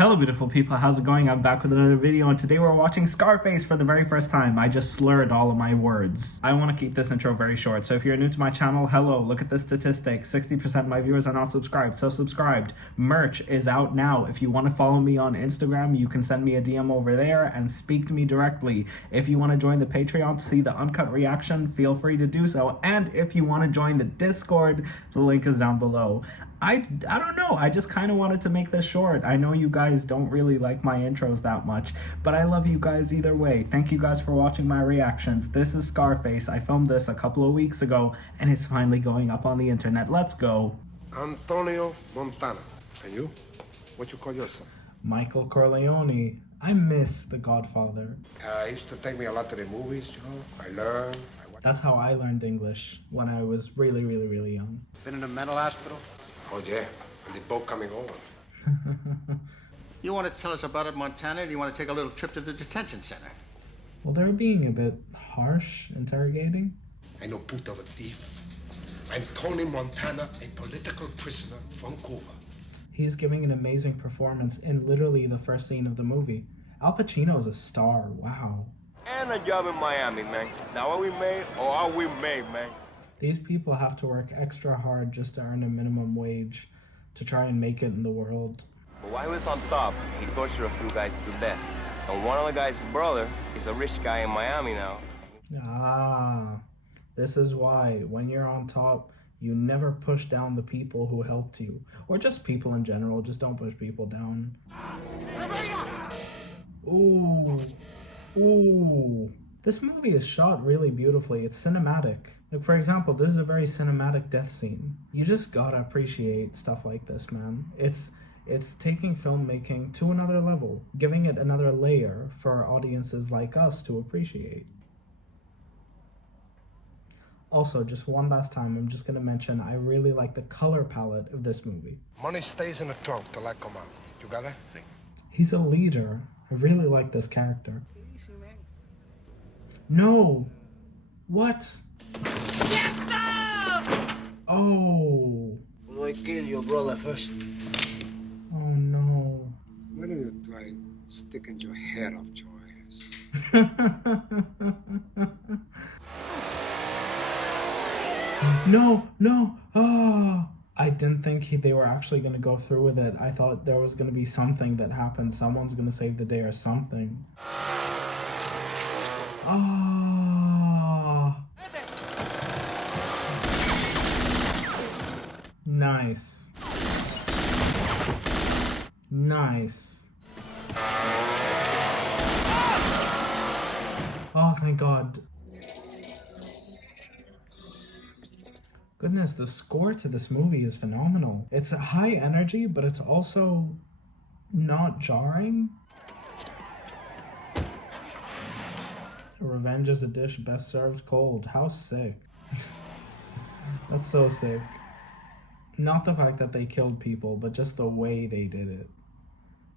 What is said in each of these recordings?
Hello beautiful people, how's it going? I'm back with another video and today we're watching Scarface for the very first time. I just slurred all of my words. I want to keep this intro very short, so if you're new to my channel, hello, look at this statistic. 60% of my viewers are not subscribed, so subscribed. Merch is out now. If you want to follow me on Instagram, you can send me a DM over there and speak to me directly. If you want to join the Patreon to see the uncut reaction, feel free to do so. And if you want to join the Discord, the link is down below. I don't know, I just kind of wanted to make this short. I know you guys don't really like my intros that much, but I love you guys either way. Thank you guys for watching my reactions. This is Scarface. I filmed this a couple of weeks ago, and it's finally going up on the internet. Let's go. Antonio Montana. And you? What you call yourself? Michael Corleone. I miss The Godfather. It used to take me a lot to the movies, you know. I learned. That's how I learned English when I was really young. Been in a mental hospital? Oh, yeah. And the boat coming over. You want to tell us about it, Montana, or do you want to take a little trip to the detention center? Well, they're being a bit harsh, interrogating. I know boot of a thief. I'm Tony Montana, a political prisoner from Cuba. He's giving an amazing performance in literally the first scene of the movie. Al Pacino's a star, wow. And a job in Miami, man. Now are we made or are we made, man? These people have to work extra hard just to earn a minimum wage to try and make it in the world. But while he was on top, he tortured a few guys to death. And one of the guy's brother is a rich guy in Miami now. Ah, this is why when you're on top, you never push down the people who helped you. Or just people in general, just don't push people down. Ooh, ooh. This movie is shot really beautifully. It's cinematic. Like, for example, this is a very cinematic death scene. You just gotta appreciate stuff like this, man. It's taking filmmaking to another level, giving it another layer for audiences like us to appreciate. Also, just one last time, I'm just gonna mention I really like the color palette of this movie. Money stays in the trunk till I come out. You got it? He's a leader. I really like this character. No! What? Yes, sir! Oh! Well, I kill your brother first. Oh no. Why don't you try sticking your head up your ass? No! Oh! I didn't think they were actually going to go through with it. I thought there was going to be something that happened. Someone's going to save the day or something. Oh! Nice. Nice. Oh, thank God. Goodness, the score to this movie is phenomenal. It's high energy, but it's also not jarring. Revenge is a dish best served cold. How sick. That's so sick. Not the fact that they killed people, but just the way they did it.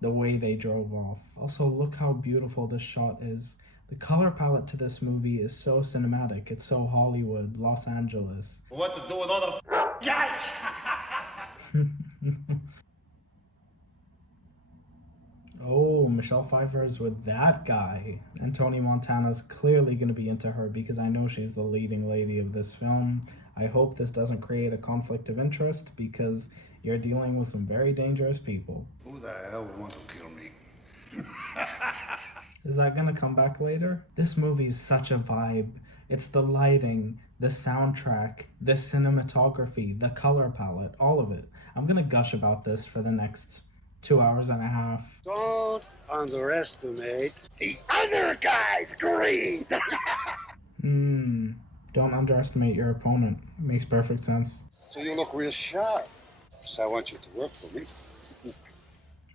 The way they drove off. Also, look how beautiful this shot is. The color palette to this movie is so cinematic. It's so Hollywood, Los Angeles. What to do with all the guys? Oh, Michelle Pfeiffer's with that guy. And Tony Montana's clearly going to be into her because I know she's the leading lady of this film. I hope this doesn't create a conflict of interest because you're dealing with some very dangerous people. Who the hell would want to kill me? Is that going to come back later? This movie's such a vibe. It's the lighting, the soundtrack, the cinematography, the color palette, all of it. I'm going to gush about this for the next 2 hours and a half. Don't underestimate. The other guy's green! Don't underestimate your opponent. Makes perfect sense. So you look real sharp. So I want you to work for me.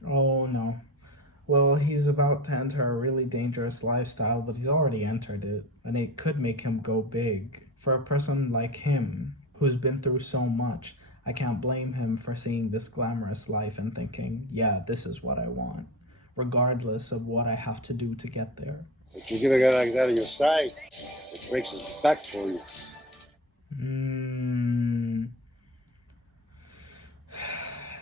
Oh, no. Well, he's about to enter a really dangerous lifestyle, but he's already entered it. And it could make him go big. For a person like him, who's been through so much, I can't blame him for seeing this glamorous life and thinking, yeah, this is what I want, regardless of what I have to do to get there. If you get a guy like that on your side, it breaks his back for you.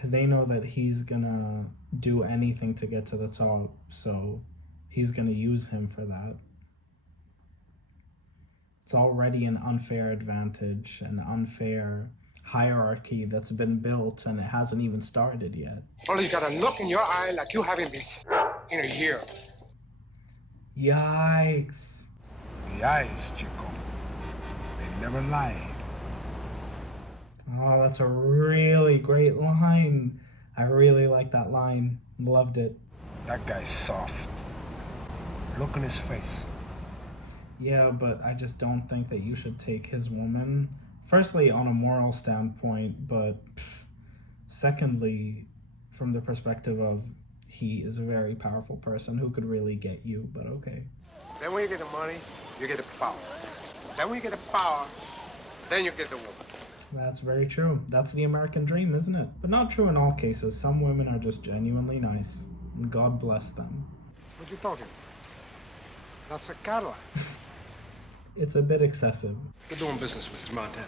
they know that he's gonna do anything to get to the top, so he's gonna use him for that. It's already an unfair advantage, an unfair hierarchy that's been built, and it hasn't even started yet. Only you got a look in your eye like you haven't been in a year. Yikes. The eyes, Chico. They never lied. Oh, that's a really great line. I really like that line. Loved it. That guy's soft. Look in his face. Yeah, but I just don't think that you should take his woman. Firstly, on a moral standpoint, but secondly, from the perspective of he is a very powerful person who could really get you, but okay. Then when you get the money, you get the power. Then when you get the power, then you get the woman. That's very true. That's the American dream, isn't it? But not true in all cases. Some women are just genuinely nice, and God bless them. What you talking? That's a Cadillac. It's a bit excessive. You're doing business, Mr. Montana.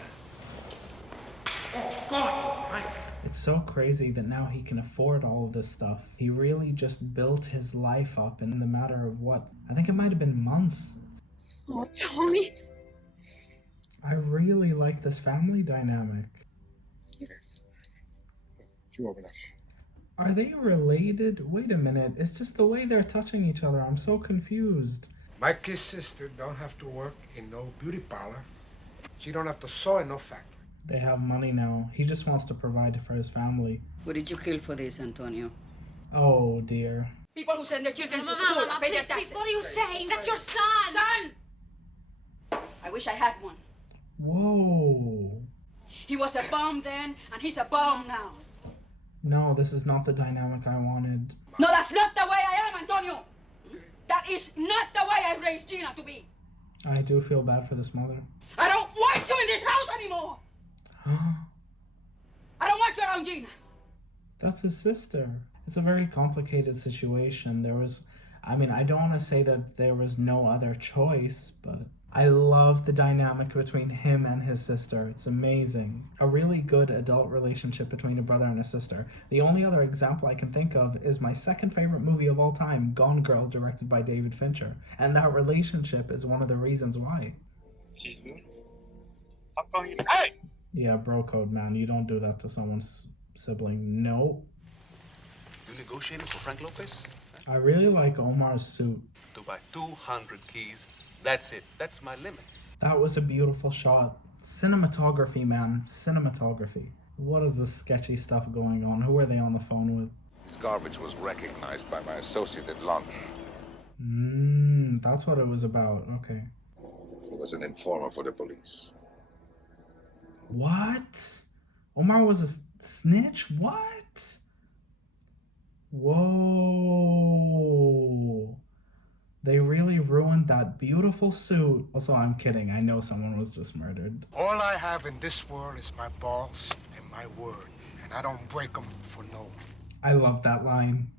Oh, God! Right. It's so crazy that now he can afford all of this stuff. He really just built his life up in the matter of what? I think it might have been months. Oh, Tony. I really like this family dynamic. Yes. Are they related? Wait a minute. It's just the way they're touching each other. I'm so confused. My kid's sister don't have to work in no beauty parlor. She don't have to sew in no factory. They have money now. He just wants to provide for his family. What did you kill for this, Antonio? Oh, dear. People who send their children to school. Mama, Pay their please, taxes. what are you saying? That's your son! Son! I wish I had one. Whoa. He was a bum then, and he's a bum now. No, this is not the dynamic I wanted. No, that's not the way I am, Antonio. That is not the way I raised Gina to be. I do feel bad for this mother. I don't want you in this house anymore. I don't want you around Gina. That's his sister. It's a very complicated situation. I don't want to say that there was no other choice, but I love the dynamic between him and his sister. It's amazing. A really good adult relationship between a brother and a sister. The only other example I can think of is my second favorite movie of all time, Gone Girl, directed by David Fincher. And that relationship is one of the reasons why. Hey! Yeah, bro code, man. You don't do that to someone's sibling. No. You negotiated for Frank Lopez? I really like Omar's suit. To buy 200 keys. That's it. That's my limit. That was a beautiful shot. Cinematography, man. Cinematography. What is this sketchy stuff going on? Who are they on the phone with? This garbage was recognized by my associate at lunch. That's what it was about. Okay. He was an informer for the police. What? Omar was a snitch? What? Whoa. They really ruined that beautiful suit. Also, I'm kidding. I know someone was just murdered. All I have in this world is my balls and my word, and I don't break them for no one. I love that line.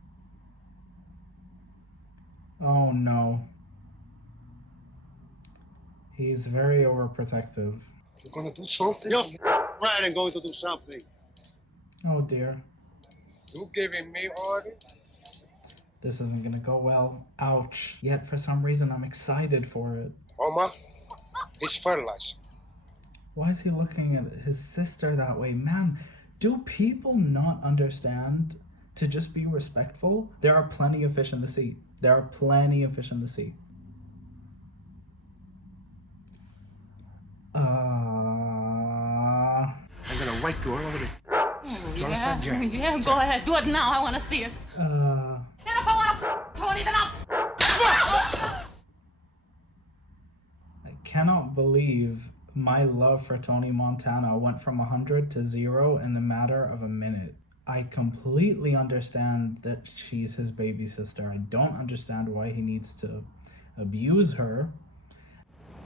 Oh no. He's very overprotective. You're gonna do something? You're right and going to do something. Oh dear. You giving me orders? This isn't gonna go well. Ouch. Yet for some reason I'm excited for it. Omar, it's fertilizer. Why is he looking at his sister that way? Man, do people not understand to just be respectful? There are plenty of fish in the sea. There are plenty of fish in the sea. I'm gonna wipe you all over the... Do you understand, Jack? Yeah, go ahead. Do it now. I want to see it. And if I want to Tony, then I'll... I cannot believe my love for Tony Montana went from 100 to 0 in the matter of a minute. I completely understand that she's his baby sister. I don't understand why he needs to abuse her.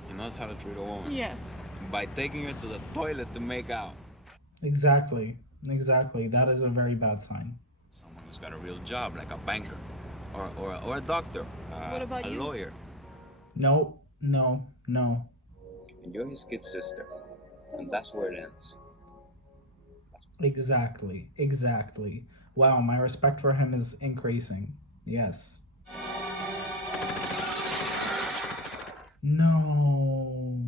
He knows how to treat a woman. Yes. By taking her to the toilet to make out. Exactly. That is a very bad sign. Someone who's got a real job, like a banker. Or a doctor. What about a you? lawyer. No. And you're his kid sister. And that's where it ends. Exactly. Exactly. Wow, my respect for him is increasing. Yes. No.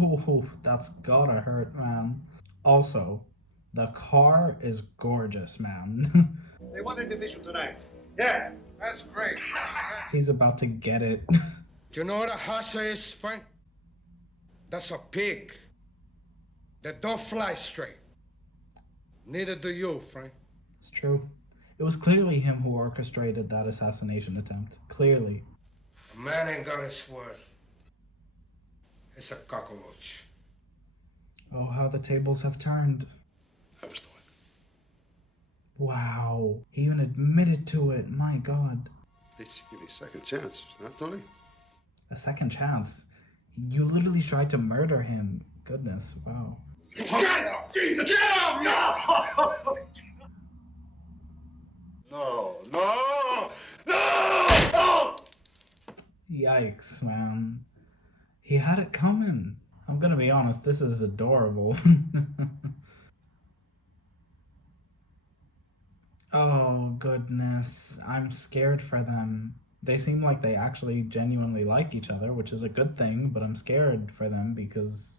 Oh, that's gotta hurt, man. Also, the car is gorgeous, man. They won the division tonight. Yeah. That's great. He's about to get it. Do you know what a hassa is, Frank? That's a pig that don't fly straight. Neither do you, Frank. It's true. It was clearly him who orchestrated that assassination attempt. Clearly. A man ain't got his word. It's a cockroach. Oh, how the tables have turned. I was the one. Wow. He even admitted to it. My God. They should give you a second chance, huh, Tony? A second chance. You literally tried to murder him. Goodness. Wow. Get him! Jesus! Get him! No! No! No! No! Yikes, man. He had it coming. I'm gonna be honest, this is adorable. Oh, goodness. I'm scared for them. They seem like they actually genuinely like each other, which is a good thing, but I'm scared for them because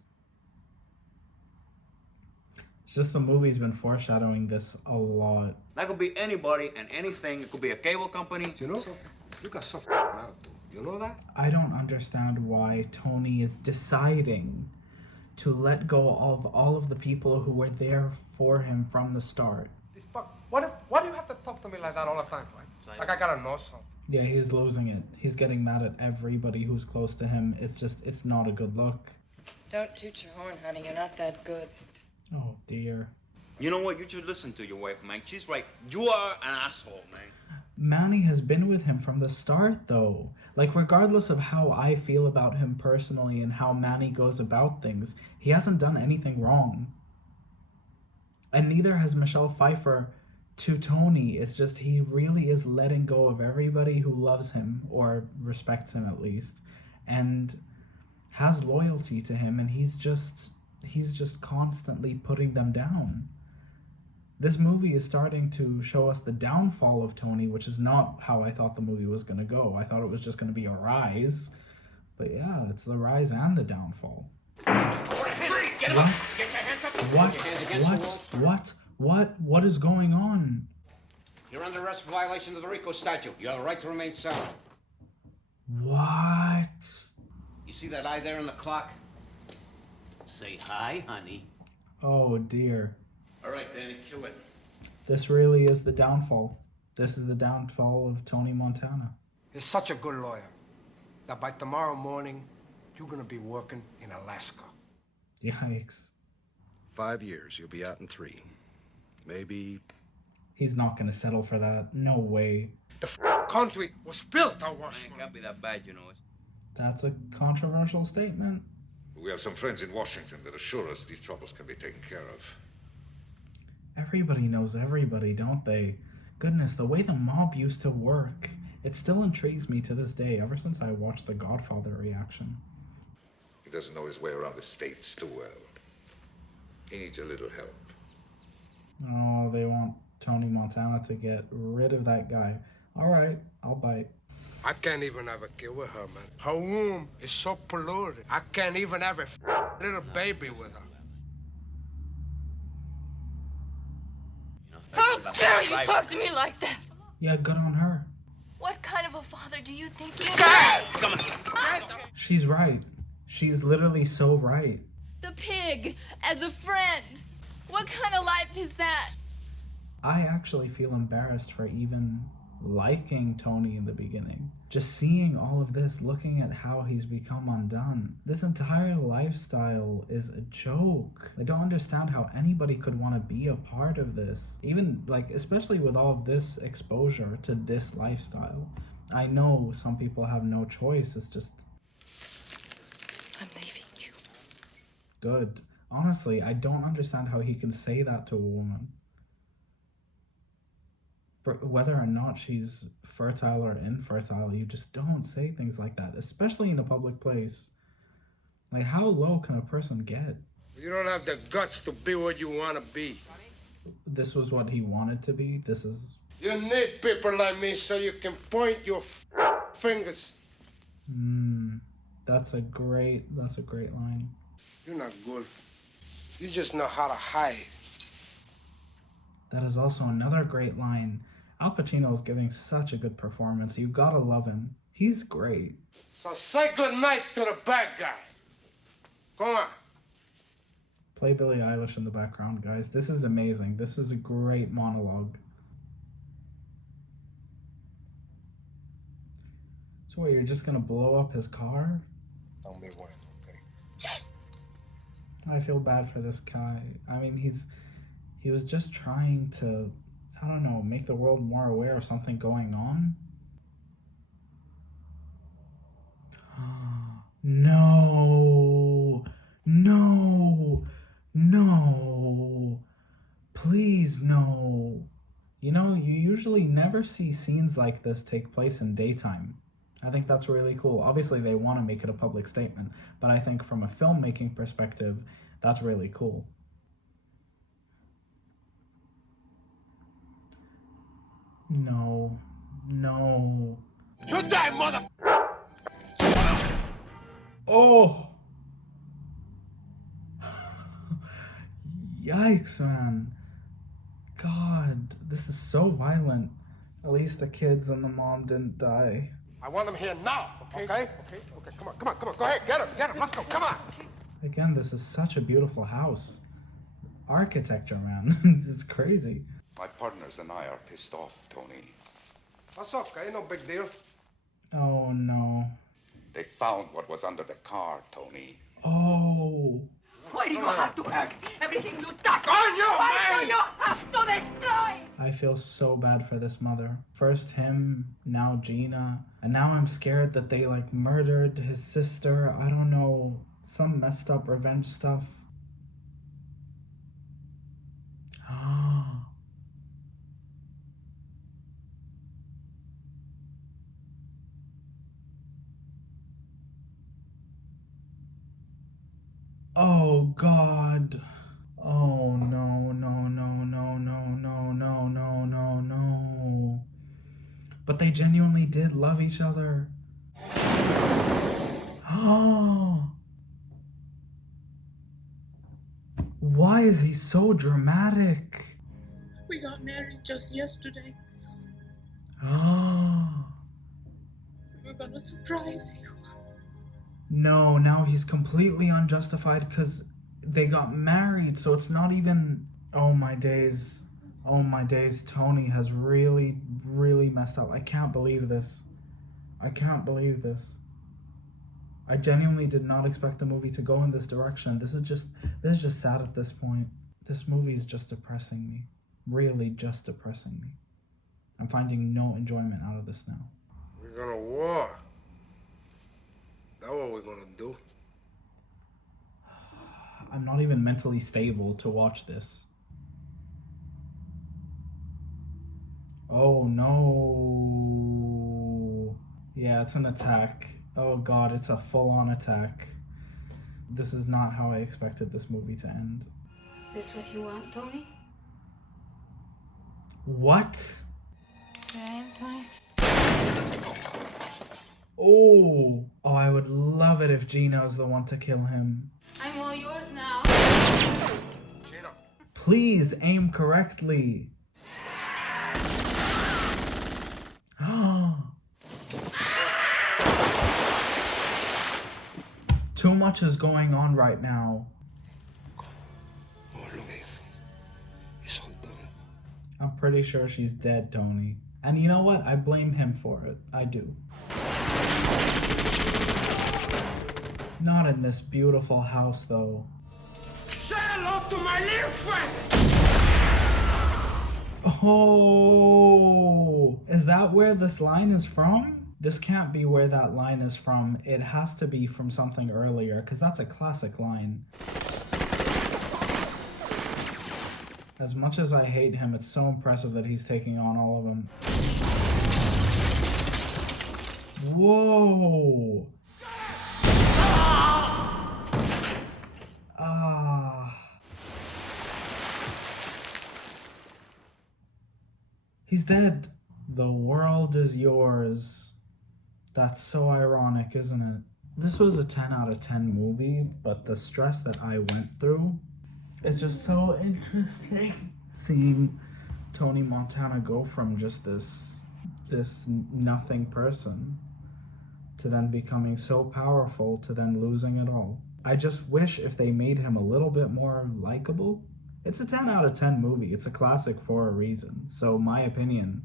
it's just the movie's been foreshadowing this a lot. That could be anybody and anything. It could be a cable company. You know something? You got something attitude. You know that? I don't understand why Tony is deciding to let go of all of the people who were there for him from the start. Why do you have to talk to me like that all the time, Frank? Like I gotta know something. Yeah, he's losing it. He's getting mad at everybody who's close to him. It's not a good look. Don't toot your horn, honey. You're not that good. Oh, dear. You know what? You should listen to your wife, man. She's right. You are an asshole, man. Manny has been with him from the start, though. Like, regardless of how I feel about him personally and how Manny goes about things, he hasn't done anything wrong. And neither has Michelle Pfeiffer to Tony. It's just he really is letting go of everybody who loves him, or respects him at least, and has loyalty to him, and he's just constantly putting them down. This movie is starting to show us the downfall of Tony, which is not how I thought the movie was going to go. I thought it was just going to be a rise. But yeah, it's the rise and the downfall. What is going on? You're under arrest for violation of the RICO statute. You have a right to remain silent. What? You see that eye there on the clock? Say hi, honey. Oh dear. All right, Danny, kill it. This really is the downfall. This is the downfall of Tony Montana. You're such a good lawyer that by tomorrow morning, you're gonna be working in Alaska. Yikes. 5 years. You'll be out in 3. Maybe. He's not gonna settle for that. No way. The country was built on Washington. It can't be that bad, you know. That's a controversial statement. We have some friends in Washington that assure us these troubles can be taken care of. Everybody knows everybody, don't they? Goodness, the way the mob used to work. It still intrigues me to this day, ever since I watched the Godfather reaction. He doesn't know his way around the States too well. He needs a little help. Oh, they want Tony Montana to get rid of that guy. Alright, I'll bite. I can't even have a kid with her, man. Her womb is so polluted. I can't even have a little baby with her. How dare you talk to me like that? Yeah, good on her. What kind of a father do you think you are? Come on. She's right. She's literally so right. The pig as a friend. What kind of life is that? I actually feel embarrassed for even liking Tony in the beginning. Just seeing all of this, looking at how he's become undone. This entire lifestyle is a joke. I don't understand how anybody could want to be a part of this. Even, like, especially with all of this exposure to this lifestyle. I know some people have no choice. It's just... I'm leaving you. Good. Honestly, I don't understand how he can say that to a woman. Whether or not she's fertile or infertile, you just don't say things like that, especially in a public place. Like, how low can a person get? You don't have the guts to be what you want to be. This was what he wanted to be. This is... You need people like me so you can point your fingers. That's a great line. You're not good. You just know how to hide. That is also another great line. Al Pacino is giving such a good performance. You gotta love him. He's great. So say good night to the bad guy. Come on. Play Billie Eilish in the background, guys. This is amazing. This is a great monologue. So what, you're just gonna blow up his car? Tell me when, okay? I feel bad for this guy. I mean, he was just trying to, I don't know, make the world more aware of something going on. No, no, no, please no. You know, you usually never see scenes like this take place in daytime. I think that's really cool. Obviously, they want to make it a public statement, but I think from a filmmaking perspective, that's really cool. No, no. You die, mother... Oh! Yikes, man. God, this is so violent. At least the kids and the mom didn't die. I want him here now, okay? Okay, come on. Go ahead, get him, let's go, come on. Again, this is such a beautiful house. Architecture, man. It's crazy. My partners and I are pissed off, Tony. That's okay, no big deal. Oh, no. They found what was under the car, Tony. Oh. Why do you have to hurt everything you touch? On you, Why man! do you have to destroy? I feel so bad for this mother. First him, now Gina. And now I'm scared that they like murdered his sister. I don't know. Some messed up revenge stuff. Oh God. Oh no, no, no, no, no, no, no, no, no, no. But they genuinely did love each other. Oh. Why is he so dramatic? We got married just yesterday. Oh. We're gonna surprise you. No, now he's completely unjustified because they got married, so it's not even... Oh my days. Oh my days. Tony has really, really messed up. I can't believe this. I can't believe this. I genuinely did not expect the movie to go in this direction. This is just sad at this point. This movie is just depressing me. Really just depressing me. I'm finding no enjoyment out of this now. We're gonna war. That's what we're gonna do. I'm not even mentally stable to watch this. Oh no. Yeah, it's an attack. Oh God, it's a full-on attack. This is not how I expected this movie to end. Is this what you want, Tony? What? Here I am, Tony. Oh, I would love it if Gino's the one to kill him. I'm all yours now. Gino. Please aim correctly. Too much is going on right now. I'm pretty sure she's dead, Tony. And you know what? I blame him for it. I do. Not in this beautiful house, though. Say hello to my little friend! Oh! Is that where this line is from? This can't be where that line is from. It has to be from something earlier, because that's a classic line. As much as I hate him, it's so impressive that he's taking on all of them. Whoa! He's dead. The world is yours. That's so ironic, isn't it? This was a 10 out of 10 movie, but the stress that I went through is just so interesting. Seeing Tony Montana go from just this nothing person to then becoming so powerful to then losing it all. I just wish if they made him a little bit more likable. It's a 10 out of 10 movie. It's a classic for a reason. So my opinion,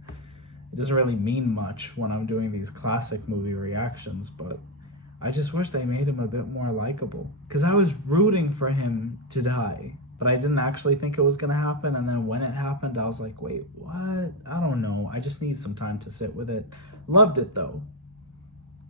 it doesn't really mean much when I'm doing these classic movie reactions, but I just wish they made him a bit more likable. Because I was rooting for him to die, but I didn't actually think it was going to happen. And then when it happened, I was like, wait, what? I don't know. I just need some time to sit with it. Loved it, though.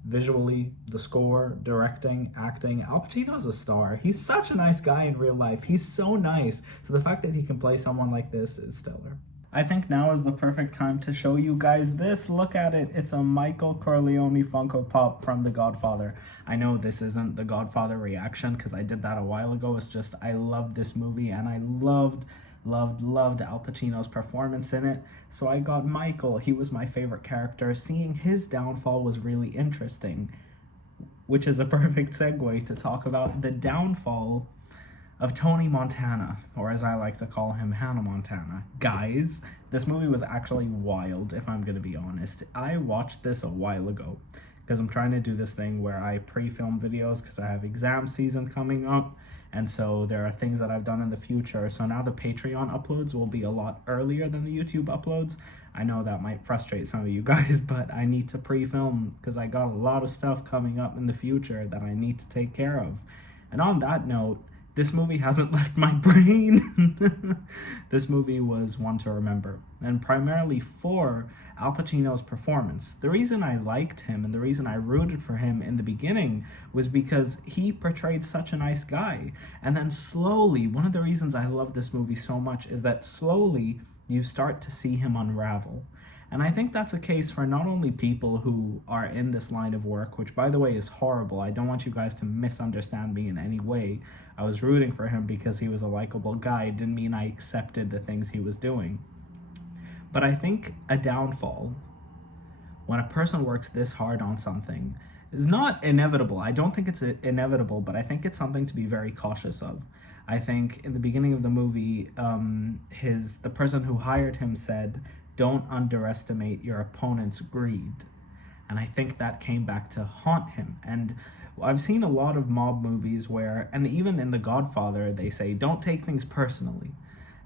Visually, the score, directing, acting. Al Pacino's a star. He's such a nice guy in real life. He's so nice. So the fact that he can play someone like this is stellar. I think now is the perfect time to show you guys this. Look at it. It's a Michael Corleone Funko Pop from The Godfather. I know this isn't The Godfather reaction because I did that a while ago. It's just I love this movie and I loved Al Pacino's performance in it. So I got Michael. He was my favorite character. Seeing his downfall was really interesting, which is a perfect segue to talk about the downfall of Tony Montana, or as I like to call him, Hannah Montana. Guys, this movie was actually wild, if I'm gonna be honest. I watched this a while ago because I'm trying to do this thing where I pre-film videos because I have exam season coming up. And so there are things that I've done in the future. So now the Patreon uploads will be a lot earlier than the YouTube uploads. I know that might frustrate some of you guys, but I need to pre-film because I got a lot of stuff coming up in the future that I need to take care of. And on that note, this movie hasn't left my brain. This movie was one to remember, and primarily for Al Pacino's performance. The reason I liked him and the reason I rooted for him in the beginning was because he portrayed such a nice guy. And then slowly, one of the reasons I love this movie so much is that slowly you start to see him unravel. And I think that's a case for not only people who are in this line of work, which by the way is horrible. I don't want you guys to misunderstand me in any way. I was rooting for him because he was a likable guy. It didn't mean I accepted the things he was doing. But I think a downfall, when a person works this hard on something, is not inevitable. I don't think it's inevitable, but I think it's something to be very cautious of. I think in the beginning of the movie, the person who hired him said, "Don't underestimate your opponent's greed." And I think that came back to haunt him. And I've seen a lot of mob movies where, and even in The Godfather, they say, don't take things personally.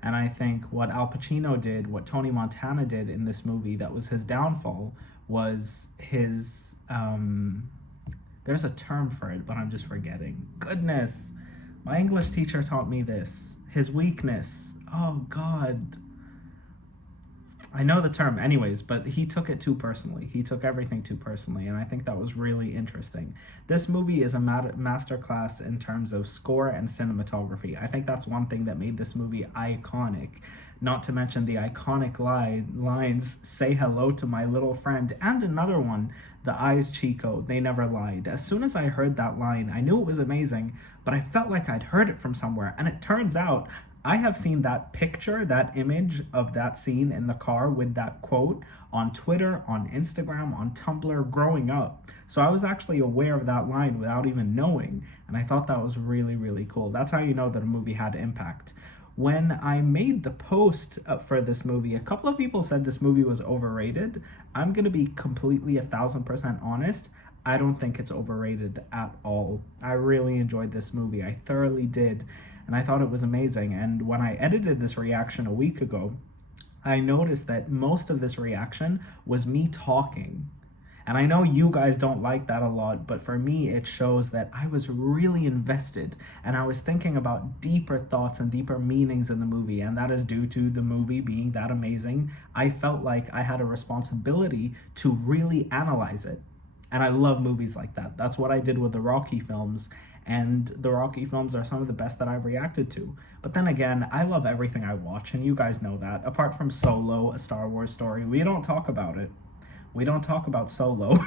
And I think what Al Pacino did, what Tony Montana did in this movie that was his downfall, was his, there's a term for it, but I'm just forgetting. Goodness, my English teacher taught me this. His weakness. Oh, God. I know the term anyways, but he took it too personally. He took everything too personally, and I think that was really interesting. This movie is a masterclass in terms of score and cinematography. I think that's one thing that made this movie iconic. Not to mention the iconic lines, "Say hello to my little friend," and another one, "The eyes, Chico, they never lied." As soon as I heard that line, I knew it was amazing, but I felt like I'd heard it from somewhere, and it turns out I have seen that picture, that image of that scene in the car with that quote on Twitter, on Instagram, on Tumblr growing up. So I was actually aware of that line without even knowing, and I thought that was really, really cool. That's how you know that a movie had impact. When I made the post for this movie, a couple of people said this movie was overrated. I'm going to be completely 1000% honest. I don't think it's overrated at all. I really enjoyed this movie. I thoroughly did. And I thought it was amazing. And when I edited this reaction a week ago, I noticed that most of this reaction was me talking. And I know you guys don't like that a lot, but for me, it shows that I was really invested and I was thinking about deeper thoughts and deeper meanings in the movie. And that is due to the movie being that amazing. I felt like I had a responsibility to really analyze it. And I love movies like that. That's what I did with the Rocky films. And the Rocky films are some of the best that I've reacted to. But then again, I love everything I watch, and you guys know that. Apart from Solo, a Star Wars story, we don't talk about it. We don't talk about Solo.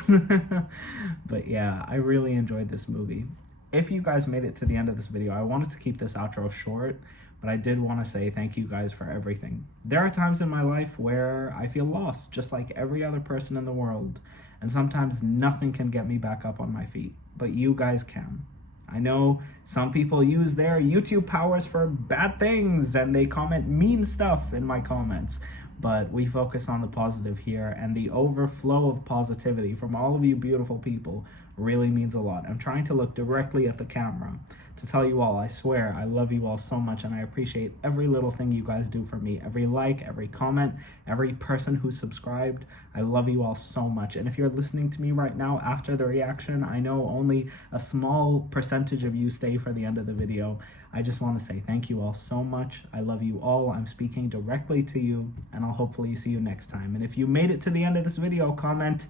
But yeah, I really enjoyed this movie. if you guys made it to the end of this video, I wanted to keep this outro short, but I did want to say thank you guys for everything. There are times in my life where I feel lost, just like every other person in the world, and sometimes nothing can get me back up on my feet, but you guys can. I know some people use their YouTube powers for bad things and they comment mean stuff in my comments, but we focus on the positive here, and the overflow of positivity from all of you beautiful people really means a lot. I'm trying to look directly at the camera to tell you all, I swear, I love you all so much, and I appreciate every little thing you guys do for me. Every like, every comment, every person who's subscribed. I love you all so much. And if you're listening to me right now after the reaction, I know only a small percentage of you stay for the end of the video. I just want to say thank you all so much. I love you all. I'm speaking directly to you, and I'll hopefully see you next time. And if you made it to the end of this video, comment,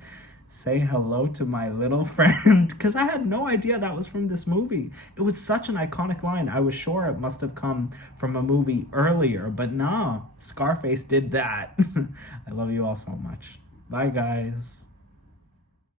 say hello to my little friend, because I had no idea that was from this movie. It was such an iconic line. I was sure it must have come from a movie earlier, but nah, Scarface did that. I love you all so much. Bye, guys.